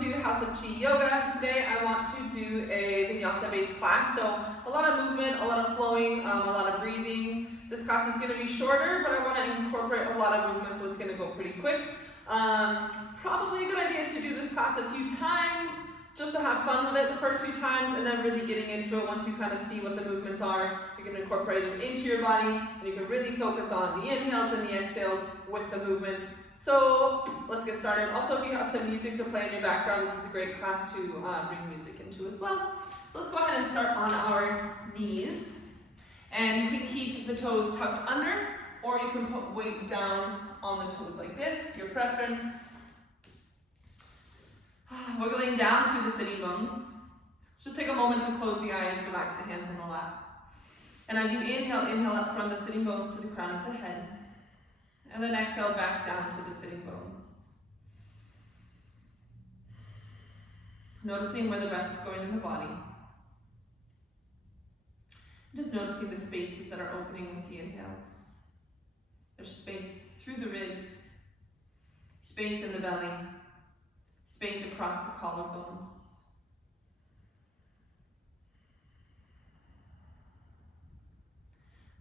to House of Chi Yoga. Today I want to do a vinyasa based class, so a lot of movement, a lot of flowing, a lot of breathing. This class is going to be shorter, but I want to incorporate a lot of movement, so it's going to go pretty quick. Probably a good idea to do this class a few times, just to have fun with it the first few times, and then really getting into it once you kind of see what the movements are. You can incorporate them into your body, and you can really focus on the inhales and the exhales with the movement. So let's get started. Also, if you have some music to play in your background, this is a great class to bring music into as well. So let's go ahead and start on our knees. And you can keep the toes tucked under, or you can put weight down on the toes like this, your preference. Wiggling down through the sitting bones. Let's just take a moment to close the eyes, relax the hands in the lap. And as you inhale, inhale up from the sitting bones to the crown of the head. And then exhale back down to the sitting bones. Noticing where the breath is going in the body. Just noticing the spaces that are opening with the inhales. There's space through the ribs, space in the belly, space across the collarbones.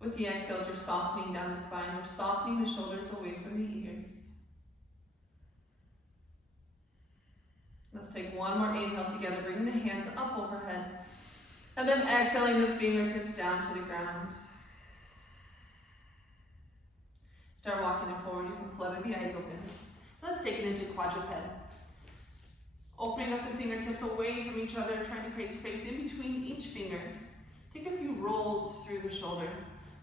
With the exhales, you're softening down the spine. You're softening the shoulders away from the ears. Let's take one more inhale together, bringing the hands up overhead. And then exhaling the fingertips down to the ground. Start walking it forward. You can flutter the eyes open. Let's take it into quadruped. Opening up the fingertips away from each other, trying to create space in between each finger. Take a few rolls through the shoulder.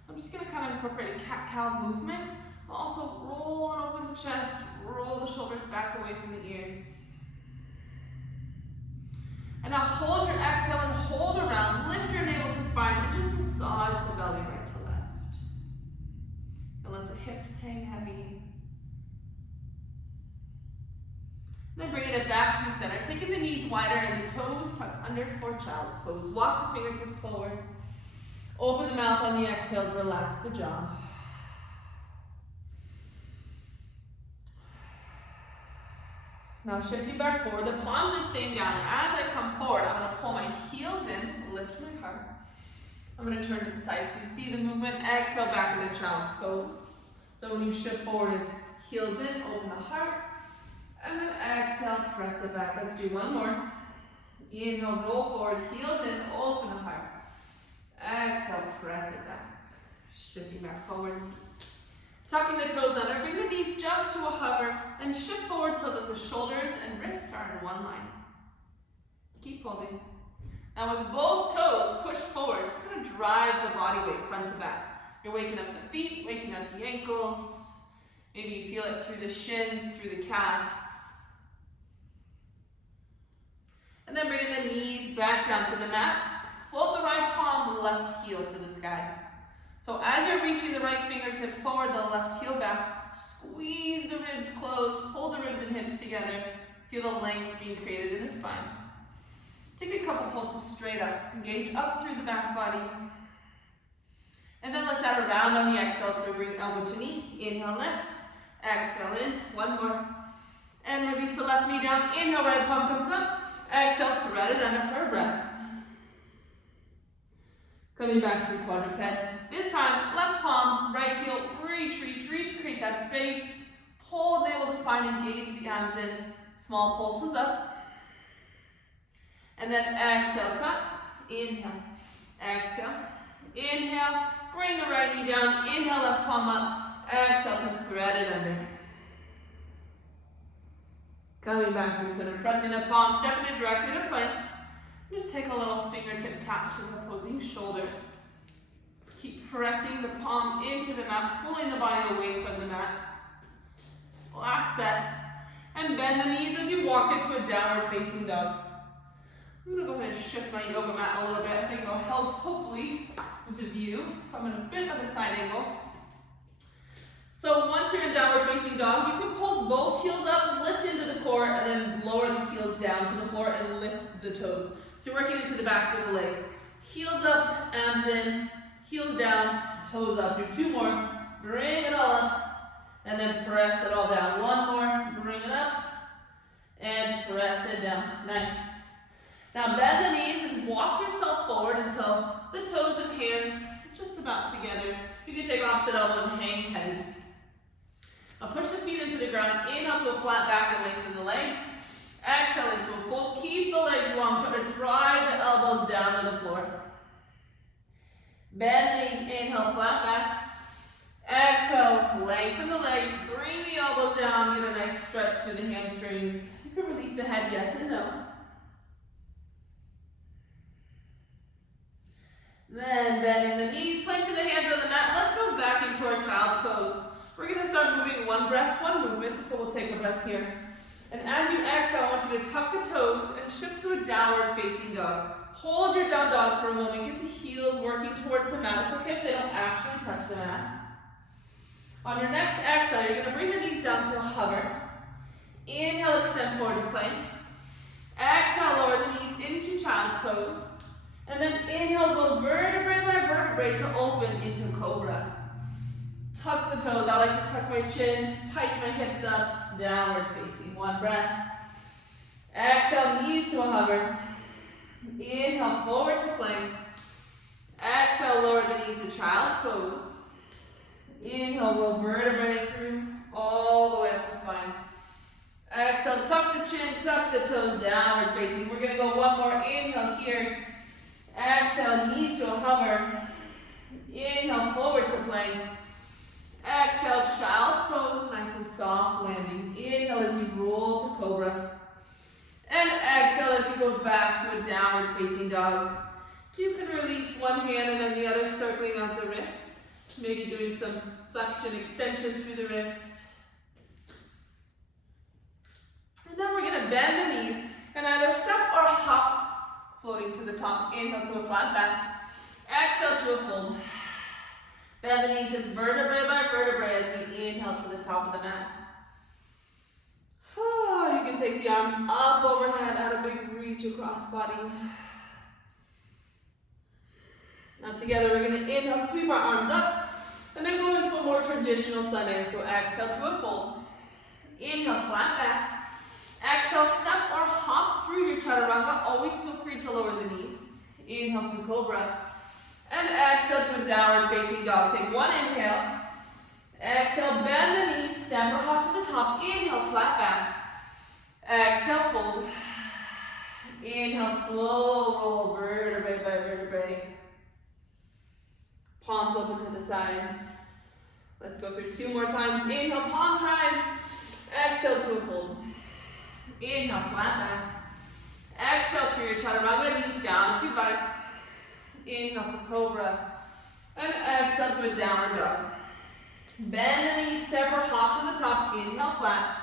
So I'm just going to kind of incorporate a cat-cow movement. But also roll and open the chest, roll the shoulders back away from the ears. And now hold your exhale and hold around. Lift your navel to spine and just massage the belly right to left. And let the hips hang heavy. Then bringing it back through center, taking the knees wider and the toes tucked under for child's pose. Walk the fingertips forward. Open the mouth on the exhales, relax the jaw. Now shifting back forward, the palms are staying down. As I come forward, I'm going to pull my heels in, lift my heart. I'm going to turn to the side so you see the movement. Exhale back into child's pose. So when you shift forward, it's heels in, open the heart. And then exhale, press it back. Let's do one more. Inhale, roll forward, heels in, open the heart. Exhale, press it back. Shifting back forward. Tucking the toes under, bring the knees just to a hover, and shift forward so that the shoulders and wrists are in one line. Keep holding. Now with both toes, push forward. Just kind of drive the body weight front to back. You're waking up the feet, waking up the ankles. Maybe you feel it through the shins, through the calves. And then bringing the knees back down to the mat. Float the right palm, the left heel to the sky. So as you're reaching the right fingertips forward, the left heel back, squeeze the ribs closed, pull the ribs and hips together. Feel the length being created in the spine. Take a couple pulses straight up. Engage up through the back body. And then let's add a round on the exhale, so we bring elbow to knee. Inhale, lift. Exhale in. One more. And release the left knee down. Inhale, right palm comes up. Exhale, thread it under for a breath. Coming back through quadruped. This time, left palm, right heel, reach, reach, reach. Create that space. Pull navel to spine, engage the arms in. Small pulses up. And then exhale, tuck. Inhale. Exhale. Inhale. Bring the right knee down. Inhale, left palm up. Exhale to thread it under. Coming back through center, pressing the palm, stepping it directly to plank. Just take a little fingertip tap to the opposing shoulder. Keep pressing the palm into the mat, pulling the body away from the mat. Last set. And bend the knees as you walk into a downward facing dog. I'm going to go ahead and shift my yoga mat a little bit. I think it'll help, hopefully, with the view. So I'm in a bit of a side angle. So once you're in downward facing dog, you can pulse both heels up, lift into the core, and then lower the heels down to the floor and lift the toes. So you're working into the backs of the legs. Heels up, arms in, heels down, toes up. Do two more. Bring it all up, and then press it all down. One more. Bring it up, and press rest it down. Nice. Now bend the knees and walk yourself forward until the toes and hands are just about together. You can take opposite elbow and hang heavy. Now push the feet into the ground. Inhale to a flat back and lengthen the legs. Exhale into a fold. Keep the legs long. Try to drive the elbows down to the floor. Bend the knees. Inhale, flat back. Exhale, lengthen the legs. Bring the elbows down. Get a nice stretch through the hamstrings. You can release the head, yes and no. Then bending the knees, placing the hands on the mat. Let's go back into our child's pose. We're going to start moving one breath, one movement. So we'll take a breath here. And as you exhale, I want you to tuck the toes and shift to a downward facing dog. Hold your down dog for a moment. Get the heels working towards the mat. It's okay if they don't actually touch the mat. On your next exhale, you're going to bring the knees down to a hover. Inhale, extend forward to plank. Exhale, lower the knees into child's pose. And then inhale, go vertebrae by vertebrae to open into cobra. Tuck the toes. I like to tuck my chin, hike my hips up, downward facing. One breath. Exhale, knees to a hover. Inhale, forward to plank. Exhale, lower the knees to child's pose. Inhale, roll vertebrae through all the way up the spine. Exhale, tuck the chin, tuck the toes, downward facing. We're going to go one more. Inhale here. Exhale, knees to a hover. Inhale, forward to plank. Exhale, child's pose, nice and soft landing. Inhale as you roll to cobra. And exhale as you go back to a downward facing dog. You can release one hand and then the other circling out the wrist. Maybe doing some flexion, extension through the wrist. And then we're going to bend the knees and either step or hop, floating to the top. Inhale to a flat back. Exhale to a fold. Bend the knees, it's vertebrae by vertebrae as we inhale to the top of the mat. Oh, you can take the arms up overhead, add a big reach across body. Now together we're going to inhale, sweep our arms up, and then go into a more traditional sun A. So exhale to a fold. Inhale, flat back. Exhale, step or hop through your chaturanga. Always feel free to lower the knees. Inhale through cobra. And exhale to a downward facing dog. Take one inhale. Exhale, bend the knees, step or hop to the top. Inhale, flat back. Exhale, fold. Inhale, slow roll, vertebrae by vertebrae. Palms open to the sides. Let's go through two more times. Inhale, palms rise. Exhale to a fold. Inhale, flat back. Exhale through your chaturanga, knees down if you'd like. Inhale to cobra. And exhale to a downward dog. Bend the knees, step or hop to the top. Inhale, flat.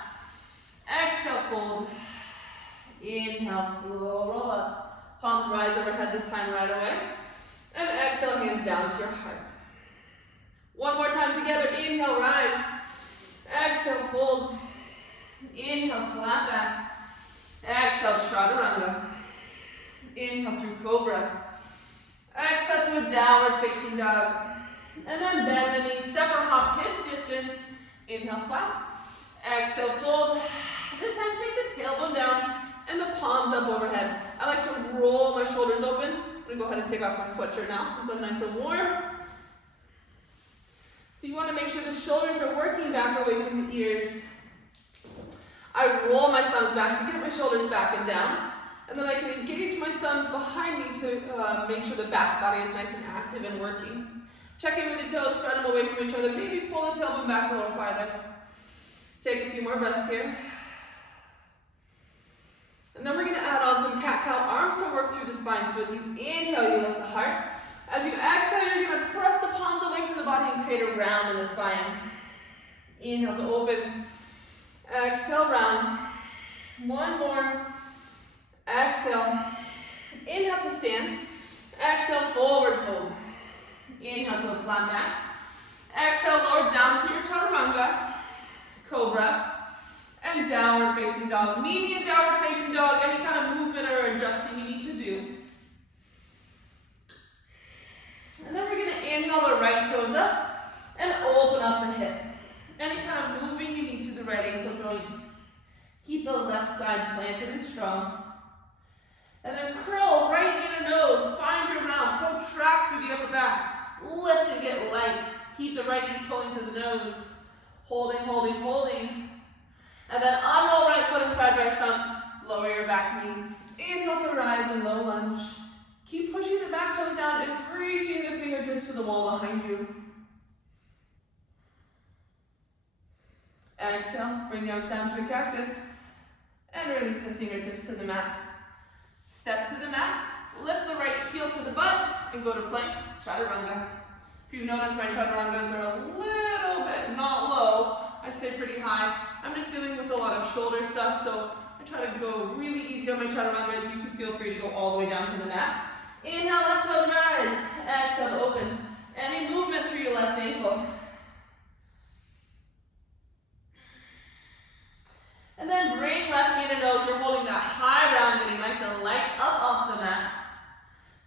Exhale, fold. Inhale, slow roll up. Palms rise overhead this time right away. And exhale, hands down to your heart. One more time together. Inhale, rise. Exhale, fold. Inhale, flat back. Exhale, chaturanga. Inhale through cobra. Exhale to a downward facing dog. And then bend the knees, step or hop, hips distance. Inhale, flat. Exhale, fold. This time take the tailbone down and the palms up overhead. I like to roll my shoulders open. I'm going to go ahead and take off my sweatshirt now since I'm nice and warm. So you want to make sure the shoulders are working back away from the ears. I roll my thumbs back to get my shoulders back and down. And then I can engage my thumbs behind me to make sure the back body is nice and active and working. Check in with the toes, spread them away from each other. Maybe pull the tailbone back a little farther. Take a few more breaths here. And then we're going to add on some cat-cow arms to work through the spine. So as you inhale, you lift the heart. As you exhale, you're going to press the palms away from the body and create a round in the spine. Inhale to open. Exhale, round. One more. Exhale. Inhale to stand. Exhale, forward fold. Inhale to a flat back. Exhale, lower down through your chaturanga. Cobra. And downward facing dog. Medium downward facing dog. Any kind of movement or adjusting you need to do. And then we're going to inhale the right toes up and open up the hip. Any kind of moving you need through the right ankle joint. Keep the left side planted and strong. And then curl right knee to nose. Find your round. Protract through the upper back. Lift and get light. Keep the right knee pulling to the nose. Holding, holding, holding. And then unroll right foot inside right thumb. Lower your back knee. Inhale to rise and low lunge. Keep pushing the back toes down and reaching the fingertips to the wall behind you. Exhale, bring the arms down to a cactus. And release the fingertips to the mat. Step to the mat, lift the right heel to the butt, and go to plank, chaturanga. If you notice my chaturangas are a little bit not low, I stay pretty high. I'm just dealing with a lot of shoulder stuff, so I try to go really easy on my chaturangas. You can feel free to go all the way down to the mat. Inhale, left toes rise. Exhale, open. Any movement through your left ankle. And then bring left knee to nose. We're holding that high round, getting nice and light up off the mat.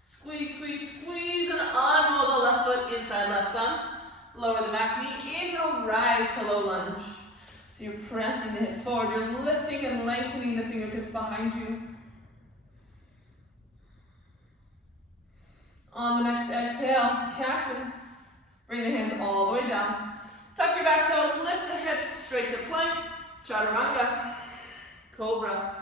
Squeeze, squeeze, squeeze, and unroll the left foot inside left thumb. Lower the back knee. Inhale, rise to low lunge. So you're pressing the hips forward. You're lifting and lengthening the fingertips behind you. On the next exhale, cactus. Bring the hands all the way down. Tuck your back toes, lift the hips straight to plank. Chaturanga, cobra,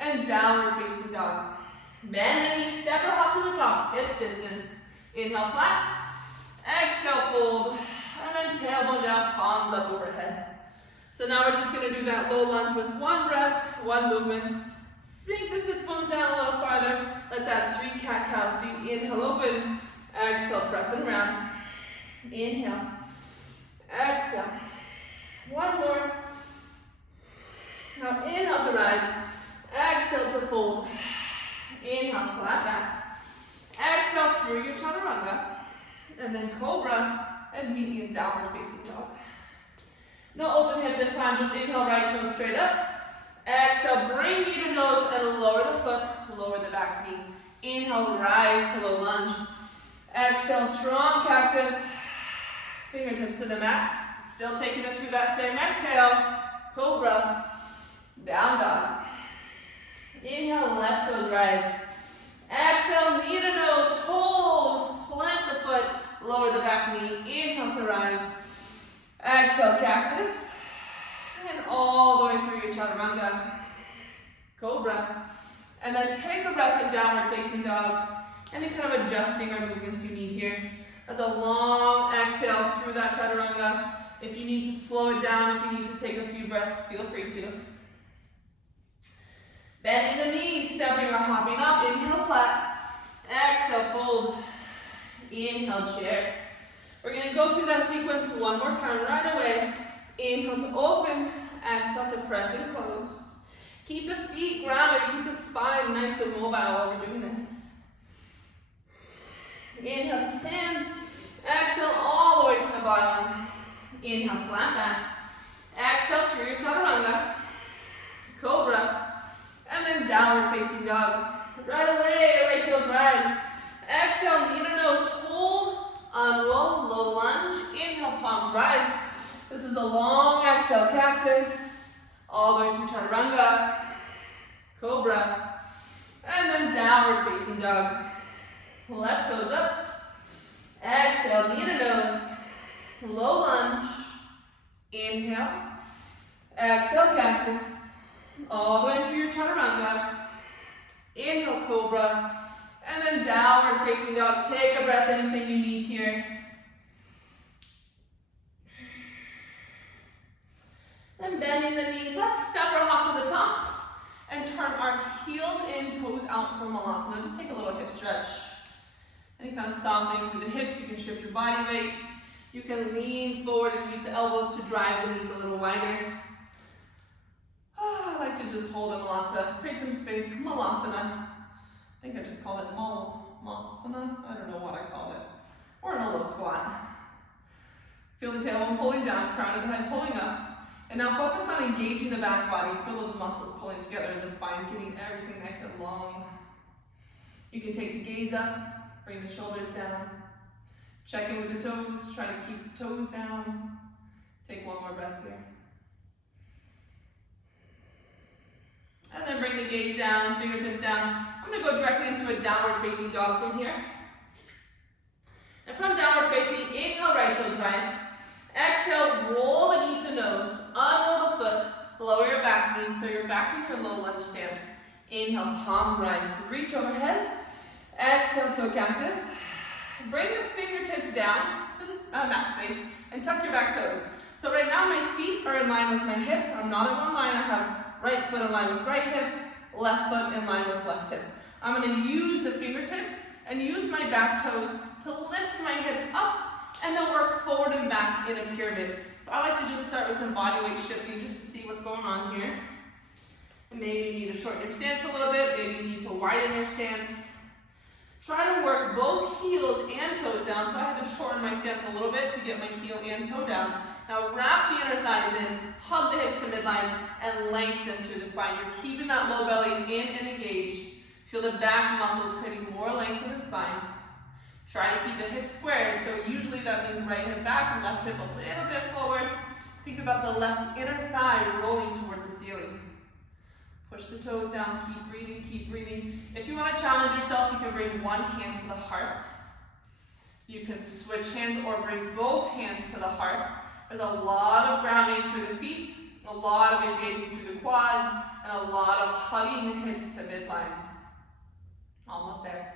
and downward facing dog. Bend the knees, step or hop to the top, hips distance. Inhale, flat. Exhale, fold. And then tailbone down, palms up overhead. So now we're just going to do that low lunge with one breath, one movement. Sink the sits bones down a little farther. Let's add 3 cat-cows. So you inhale, open. Exhale, press and round. Inhale. Exhale. One more. Now inhale to rise, exhale to fold. Inhale, flat back. Exhale through your chaturanga. And then cobra, and meet me in downward facing dog. No open hip this time, just inhale right toes straight up. Exhale, bring knee to nose and lower the foot, lower the back knee. Inhale, rise to low lunge. Exhale, strong cactus. Fingertips to the mat. Still taking us through that same exhale. Cobra. Down dog. Inhale, left toes rise. Exhale, knee to nose, hold. Plant the foot, lower the back knee. Inhale to rise. Exhale, cactus. And all the way through your chaturanga. Cobra. And then take a breath in downward facing dog. Any kind of adjusting or movements you need here. That's a long exhale through that chaturanga. If you need to slow it down, if you need to take a few breaths, feel free to. Bending the knees, stepping or hopping up. Inhale, flat. Exhale, fold. Inhale, chair. We're going to go through that sequence one more time right away. Inhale to open. Exhale to press and close. Keep the feet grounded. Keep the spine nice and mobile while we're doing this. Inhale to stand. Exhale all the way to the bottom. Inhale, flat back. Exhale through your chaturanga. Cobra. And then downward facing dog. Right away, right toes rise. Exhale, knee to nose, hold, unroll, low lunge. Inhale, palms rise. This is a long exhale, cactus. All the way through chaturanga. Cobra. And then downward facing dog. Left toes up. Exhale, knee to nose. Low lunge. Inhale. Exhale, cactus. All the way through your chaturanga. Inhale, cobra. And then downward facing dog. Take a breath, anything you need here. Then bending the knees. Let's step or hop to the top. And turn our heels in, toes out for malasana. Just take a little hip stretch. Any kind of softening through the hips. You can shift your body weight. You can lean forward and use the elbows to drive the knees a little wider. I like to just hold a malasana, create some space. Malasana. I think I just called it malasana. I don't know what I called it. Or in a low squat. Feel the tailbone pulling down, crown of the head pulling up. And now focus on engaging the back body. Feel those muscles pulling together in the spine, getting everything nice and long. You can take the gaze up, bring the shoulders down. Check in with the toes, try to keep the toes down. Take one more breath here. bring the gaze down, fingertips down. I'm going to go directly into a downward facing dog from here. And from downward facing, inhale, right toes rise. Exhale, roll the knee to nose. Unroll the foot. Lower your back knee so you're back in your low lunge stance. Inhale, palms rise. Reach overhead. Exhale to a cactus. Bring the fingertips down to the mat space and tuck your back toes. So right now my feet are in line with my hips. I'm not in one line. I have right foot in line with right hip, left foot in line with left hip. I'm going to use the fingertips and use my back toes to lift my hips up and then work forward and back in a pyramid. So I like to just start with some body weight shifting just to see what's going on here. And maybe you need to shorten your stance a little bit. Maybe you need to widen your stance. Try to work both heels and toes down. So I had to shorten my stance a little bit to get my heel and toe down. Now wrap the inner thighs in, hug the hips to midline, and lengthen through the spine. You're keeping that low belly in and engaged. Feel the back muscles creating more length in the spine. Try to keep the hips squared. So usually that means right hip back and left hip a little bit forward. Think about the left inner thigh rolling towards the ceiling. Push the toes down, keep breathing, keep breathing. If you want to challenge yourself, you can bring one hand to the heart. You can switch hands or bring both hands to the heart. There's a lot of grounding through the feet, a lot of engaging through the quads, and a lot of hugging the hips to midline. Almost there.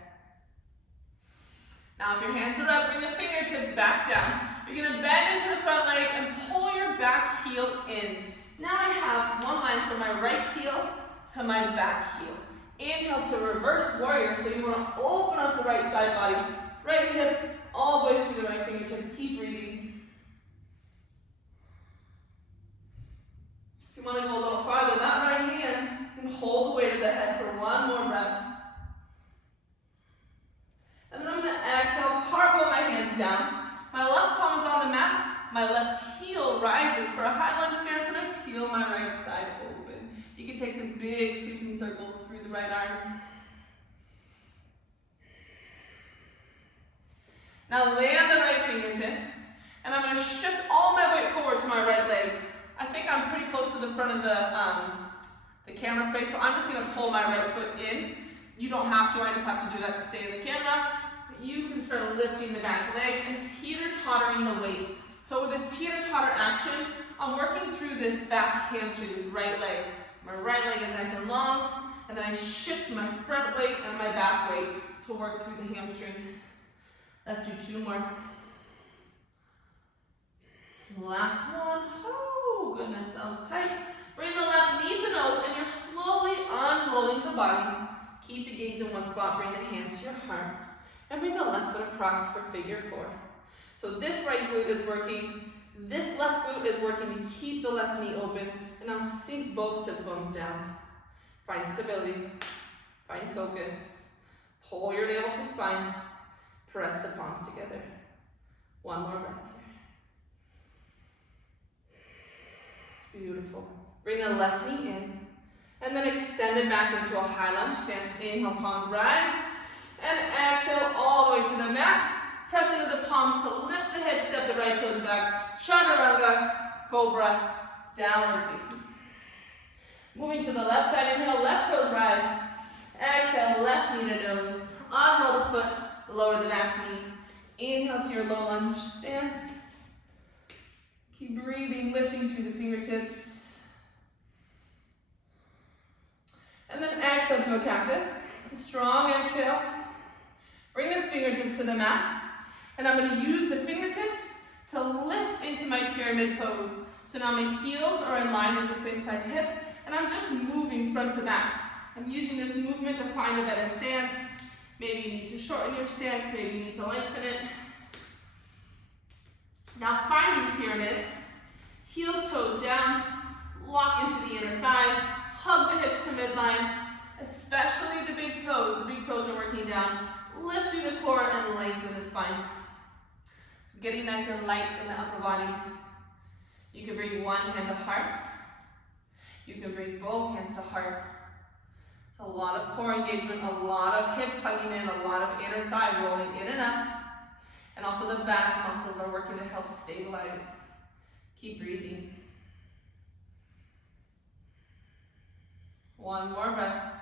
Now if your hands are up, bring the fingertips back down. You're going to bend into the front leg and pull your back heel in. Now I have one line from my right heel to my back heel. Inhale to reverse warrior, so you want to open up the right side body. Right hip all the way through the right fingertips. Keep breathing. If you want to go a little farther, that right hand can hold the weight of the head for one more breath. And then I'm going to exhale, cartwheel my hands down. My left palm is on the mat. My left heel rises for a high lunge stance, and I peel my right side open. You can take some big sweeping circles through the right arm. Now land the right fingertips, and I'm going to shift all my weight forward to my right leg. I think I'm pretty close to the front of the camera space, so I'm just going to pull my right foot in. You don't have to, I just have to do that to stay in the camera. But you can start lifting the back leg and teeter-tottering the weight. So with this teeter-totter action, I'm working through this back hamstring, this right leg. My right leg is nice and long, and then I shift my front weight and my back weight to work through the hamstring. Let's do two more. Last one. Oh, goodness, that was tight. Bring the left knee to nose, and you're slowly unrolling the body. Keep the gaze in one spot. Bring the hands to your heart. And bring the left foot across for figure four. So this right glute is working. This left glute is working to keep the left knee open. And now sink both sits bones down. Find stability. Find focus. Pull your navel to spine. Press the palms together. One more breath here. Beautiful. Bring the left knee in. And then extend it back into a high lunge stance. Inhale, palms rise. And exhale all the way to the mat. Press into the palms to lift the head, step the right toes back. Chaturanga, cobra, downward facing. Moving to the left side, inhale, left toes rise. Exhale, left knee to nose. Unroll the foot, lower the back knee. Inhale to your low lunge stance. Keep breathing, lifting through the fingertips. And then exhale to a cactus. It's a strong exhale. Bring the fingertips to the mat. And I'm going to use the fingertips to lift into my pyramid pose. So now my heels are in line with the same side hip, and I'm just moving front to back. I'm using this movement to find a better stance. Maybe you need to shorten your stance, maybe you need to lengthen it. Now finding pyramid, heels, toes down, lock into the inner thighs, hug the hips to midline, especially the big toes. The big toes are working down. Lift through the core and lengthen the spine. Getting nice and light in the upper body. You can bring one hand to heart. You can bring both hands to heart. It's a lot of core engagement, a lot of hips hugging in, a lot of inner thigh rolling in and up. And also the back muscles are working to help stabilize. Keep breathing. One more breath.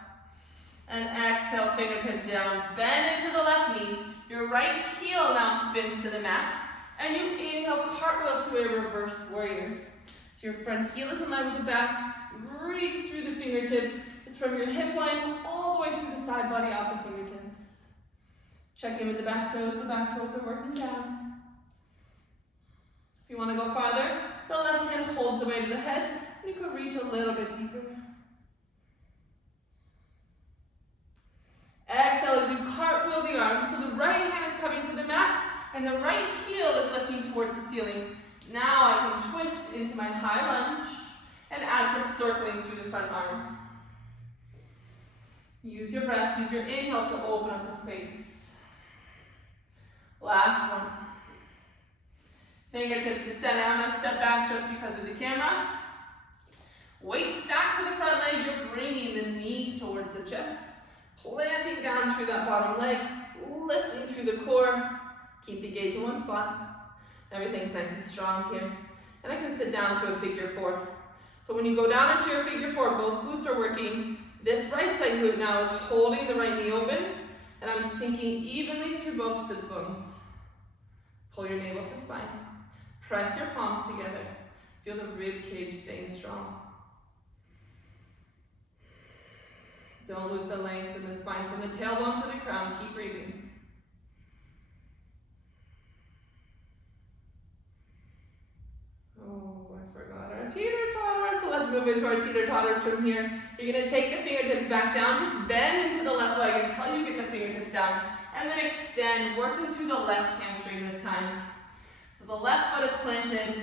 And exhale, fingertips down. Bend into the left knee. Your right heel now spins to the mat. And you inhale, cartwheel to a reverse warrior. So your front heel is in line with the back. Reach through the fingertips. It's from your hip line all the way through the side body out the fingertips. Check in with the back toes. The back toes are working down. If you want to go farther, the left hand holds the weight of the head. And you can reach a little bit deeper. Exhale as you cartwheel the arms. So the right hand is coming to the mat. And the right heel is lifting towards the ceiling. Now I can twist into my high lunge and add some circling through the front arm. Use your breath, use your inhales to open up the space. Last one. Fingertips to center. I'm going to step back just because of the camera. Weight stacked to the front leg. You're bringing the knee towards the chest. Planting down through that bottom leg. Lifting through the core. Keep the gaze in one spot. Everything's nice and strong here. And I can sit down to a figure four. So when you go down into your figure four, both glutes are working. This right side glute now is holding the right knee open, and I'm sinking evenly through both sits bones. Pull your navel to spine. Press your palms together. Feel the rib cage staying strong. Don't lose the length in the spine from the tailbone to the crown. Keep breathing. Oh, I forgot our teeter-totter. So let's move into our teeter-totters from here. You're going to take the fingertips back down. Just bend into the left leg until you get the fingertips down. And then extend, working through the left hamstring this time. So the left foot is planted.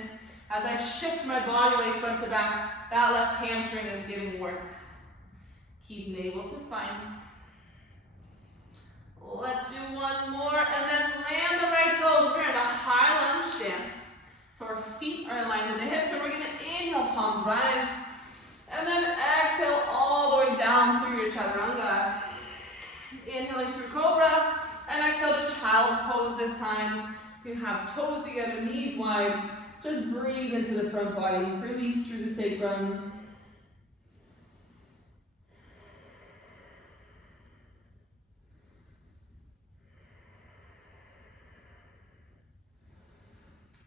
As I shift my body weight front to back, that left hamstring is getting work. Keep navel to spine. Let's do one more, and then land the right toes. We're in a high lunge stance. So our feet are in line with the hips, and we're going to inhale, palms rise. And then exhale all the way down through your chaturanga. Inhaling through cobra, and exhale to child's pose this time. You can have toes together, knees wide. Just breathe into the front body. Release through the sacrum.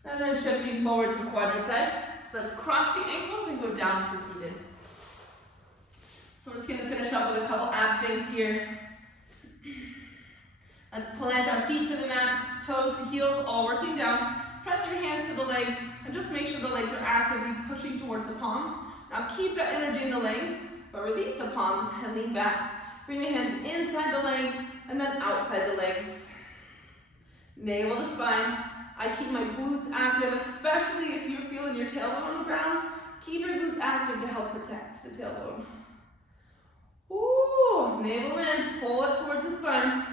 And then shifting forward to quadruped. Let's cross the ankles and go down to seated. So we're just going to finish up with a couple ab things here. Let's plant our feet to the mat, toes to heels, all working down. Press your hands to the legs and just make sure the legs are actively pushing towards the palms. Now keep that energy in the legs, but release the palms and lean back. Bring the hands inside the legs and then outside the legs. Navel to spine. I keep my glutes active, especially if you're feeling your tailbone on the ground. Keep your glutes active to help protect the tailbone. Ooh, navel in, pull it towards the spine.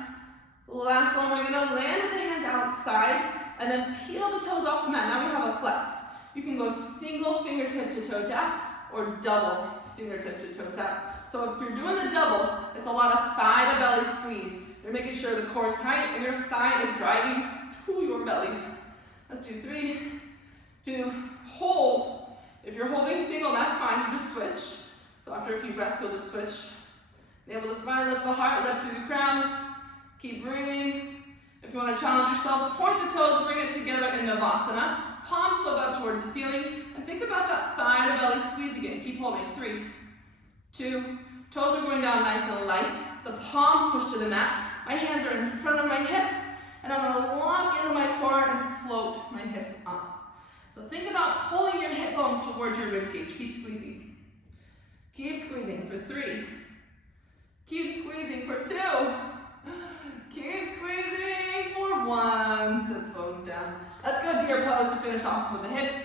Last one, we're gonna land with the hands outside and then peel the toes off the mat. Now we have a flexed. You can go single fingertip to toe tap or double fingertip to toe tap. So if you're doing the double, it's a lot of thigh to belly squeeze. You're making sure the core is tight and your thigh is driving to your belly. Let's do 3, 2, hold. If you're holding single, that's fine, you just switch. So after a few breaths, you'll just switch. Navel to spine, lift the heart, lift through the crown. Keep breathing. If you want to challenge yourself, point the toes, bring it together in Navasana. Palms flip up towards the ceiling. And think about that thigh to belly squeeze again. Keep holding. 3, 2, toes are going down nice and light. The palms push to the mat. My hands are in front of my hips. And I'm going to lock into my core and float my hips up. So think about pulling your hip bones towards your rib cage. Keep squeezing. Keep squeezing for 3. Keep squeezing for 2. Keep squeezing for 1. Sits bones down. Let's go deer pose to finish off with the hips.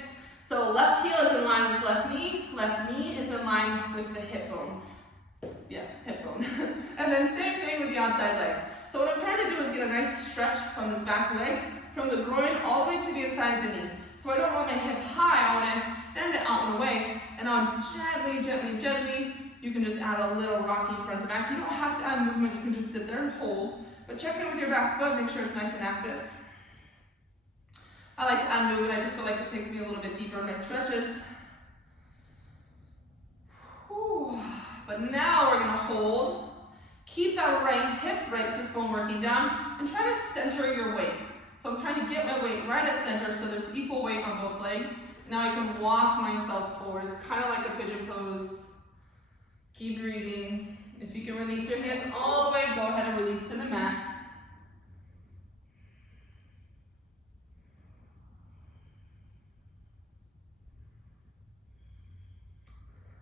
So left heel is in line with left knee is in line with the hip bone. Yes, hip bone. And then same thing with the outside leg. So what I'm trying to do is get a nice stretch from this back leg, from the groin all the way to the inside of the knee. So I don't want my hip high, I want to extend it out and away, and on gently, gently, gently, you can just add a little rocking front to back. You don't have to add movement, you can just sit there and hold, but check in with your back foot, make sure it's nice and active. I like to add movement, I just feel like it takes me a little bit deeper in my stretches. Whew. But now we're gonna hold. Keep that right hip, right sits bone working down, and try to center your weight. So I'm trying to get my weight right at center so there's equal weight on both legs. Now I can walk myself forward. It's kind of like a pigeon pose. Keep breathing. If you can release your hands all the way, go ahead and release to the mat.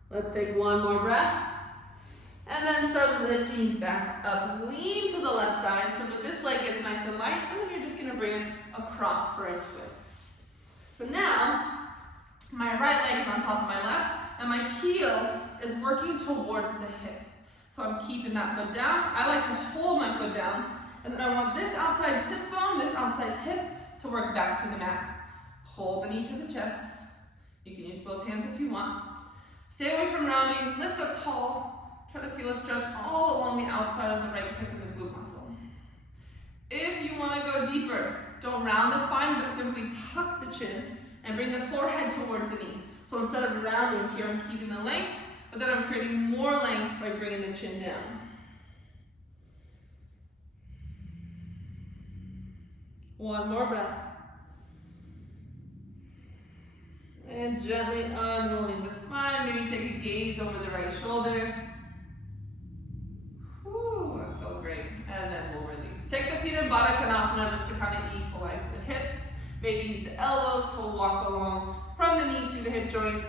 Let's take one more breath. And then start lifting back up. Lean to the left side so that this leg gets nice and light, and then you're just gonna bring it across for a twist. So now, my right leg is on top of my left, and my heel is working towards the hip. So I'm keeping that foot down. I like to hold my foot down, and then I want this outside sits bone, this outside hip to work back to the mat. Hold the knee to the chest. You can use both hands if you want. Stay away from rounding, lift up tall. Try to feel a stretch all along the outside of the right hip and the glute muscle. If you want to go deeper, don't round the spine, but simply tuck the chin and bring the forehead towards the knee. So instead of rounding here, I'm keeping the length, but then I'm creating more length by bringing the chin down. One more breath. And gently unrolling the spine. Maybe take a gaze over the right shoulder. Whew, that felt great. And then we'll release. Take the feet in Baddha Konasana just to kind of equalize the hips. Maybe use the elbows to walk along from the knee to the hip joint.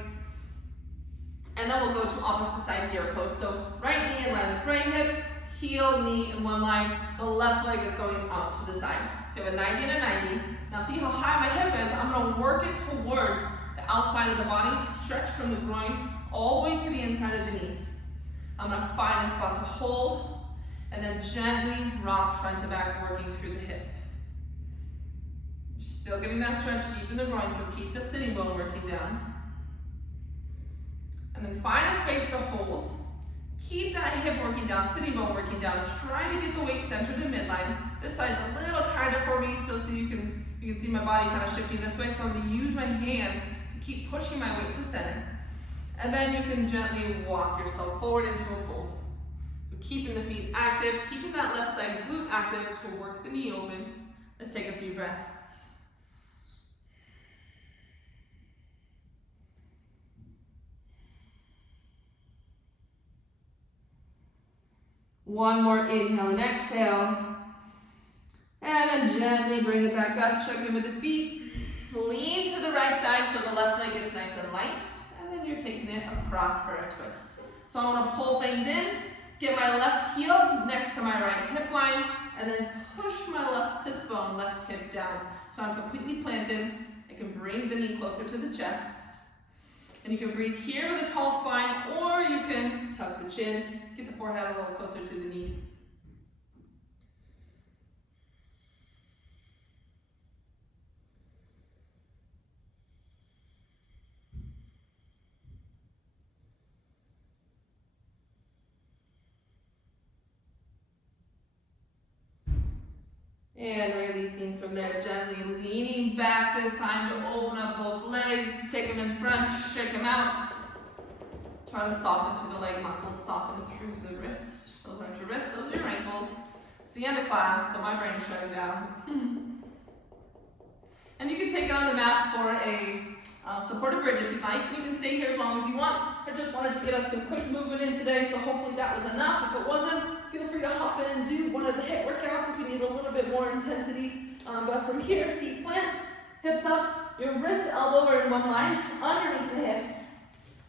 And then we'll go to opposite side deer pose. So right knee in line with right hip, heel, knee in one line. The left leg is going out to the side. So you have a 90 and a 90. Now see how high my hip is? I'm going to work it towards the outside of the body to stretch from the groin all the way to the inside of the knee. I'm going to find a spot to hold and then gently rock front to back, working through the hip. You're still getting that stretch deep in the groin, so keep the sitting bone working down. And then find a space to hold. Keep that hip working down, sitting bone working down. Try to get the weight centered in midline. This side's a little tighter for me, so you can see my body kind of shifting this way, so I'm going to use my hand to keep pushing my weight to center. And then you can gently walk yourself forward into a fold. So keeping the feet active, keeping that left side glute active to work the knee open. Let's take a few breaths. One more inhale and exhale. And then gently bring it back up, check in with the feet. Lean to the right side so the left leg gets nice and light. And then you're taking it across for a twist. So I'm going to pull things in, get my left heel next to my right hip line, and then push my left sits bone, left hip down. So I'm completely planted. I can bring the knee closer to the chest. And you can breathe here with a tall spine, or you can tuck the chin, get the forehead a little closer to the knee. And releasing from there, gently leaning back this time to open up both legs, take them in front, shake them out. Try to soften through the leg muscles, soften through the wrist. Those aren't your wrists, those are your ankles. It's the end of class, so my brain's shutting down. And you can take it on the mat for a supported bridge if you like. You can stay here as long as you want. I just wanted to get us some quick movement in today, so hopefully that was enough. If it wasn't, feel free to hop in and do one of the hip workouts if you need a little bit more intensity. But from here, feet plant, hips up, your wrist elbow are in one line, underneath the hips.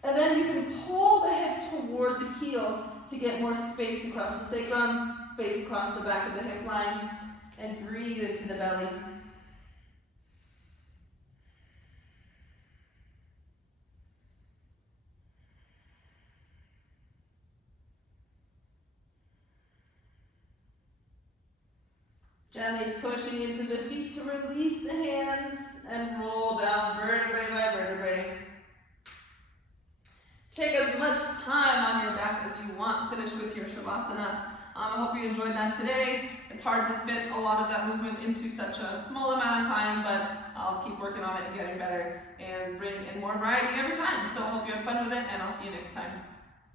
And then you can pull the hips toward the heel to get more space across the sacrum, space across the back of the hip line, and breathe into the belly. Gently pushing into the feet to release the hands and roll down vertebrae by vertebrae. Take as much time on your back as you want. Finish with your Shavasana. I hope you enjoyed that today. It's hard to fit a lot of that movement into such a small amount of time, but I'll keep working on it and getting better and bring in more variety every time. So I hope you had fun with it, and I'll see you next time.